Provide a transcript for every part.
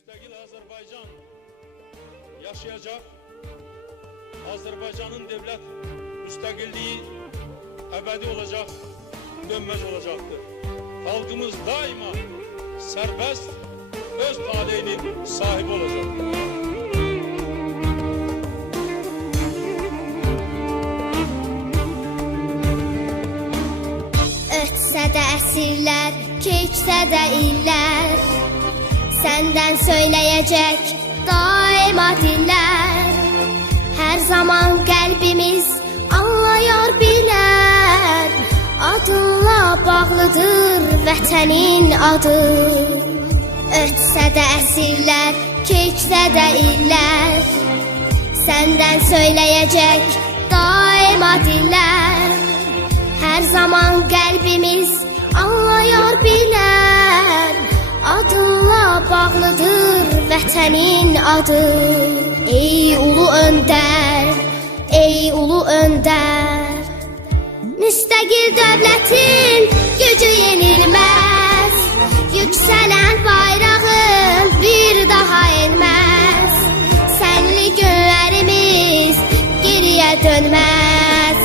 müstakil Azerbaycan yaşayacak. Azerbaycan'ın devlet müstakilliği ebedi olacak, dönmez olacaktır. Halkımız daima serbest, öz talihinin sahibi olacaktır. Ötsə də əsirlər, keçsə də illər, səndən söyləyəcək daima dillər. Hər zaman qəlbimiz anlayar bilər, adınla bağlıdır vətənin adı. Ötsə də əsirlər, keçsə də illər, səndən söyləyəcək daima dillər. Her zaman kalbimiz anlayar bilər, adınla bağlıdır vətənin adı. Ey ulu önder, ey ulu önder, müstakil dövlətin gücü yenilməz, yükselen bayrağın bir daha enməz. Sənli günlərimiz geriye dönməz.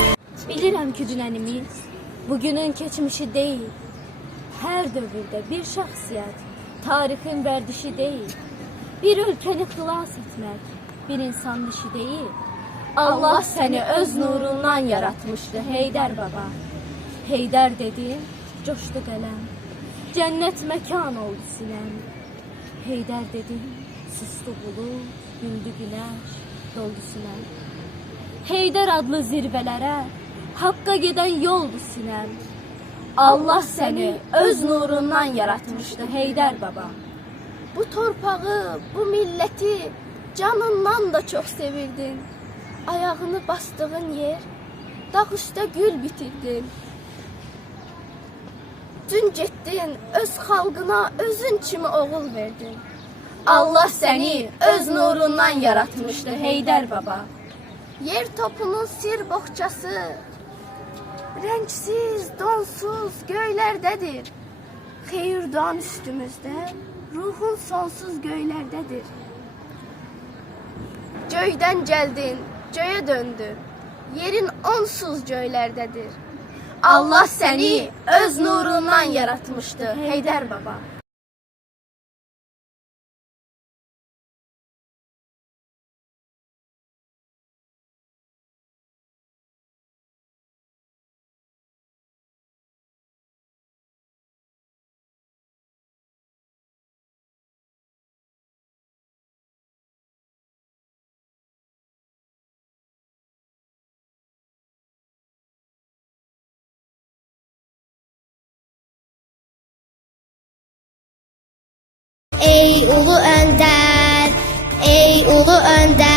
Bilirəm ki, dünənimiz bugünün keçmişi değil. Her dövrdə bir şəxsiyyət tarixin vərdişi değil. Bir ülkəni xilas etmək bir insan işi değil. Allah səni öz nurundan yaratmıştı Heydər baba. Heydər dedim, coşdu qələm, cənnət məkan oldu sinəm. Heydər dedim, sustu bulut, güldü günəş, doldu sinəm. Heydər adlı zirvələrə Hakka giden yoldu sinem. Allah seni öz nurundan yaratmıştı Heydər baba. Bu torpağı, bu milleti canından da çok sevirdin. Ayağını bastığın yer, dağ üstə gül bitirdin. Dün getdin, öz xalqına özün kimi oğul verdin. Allah seni öz nurundan yaratmıştı Heydər baba. Yer topunun sir bohçası, renksiz, donsuz göylerdədir. Xeyir doğan üstümüzde, ruhun sonsuz göylerdedir. Göyden geldin, göğe döndün, yerin onsuz göylerdedir. Allah seni öz nurundan yaratmıştı Heydər baba. Ey ulu önder, ey ulu önder.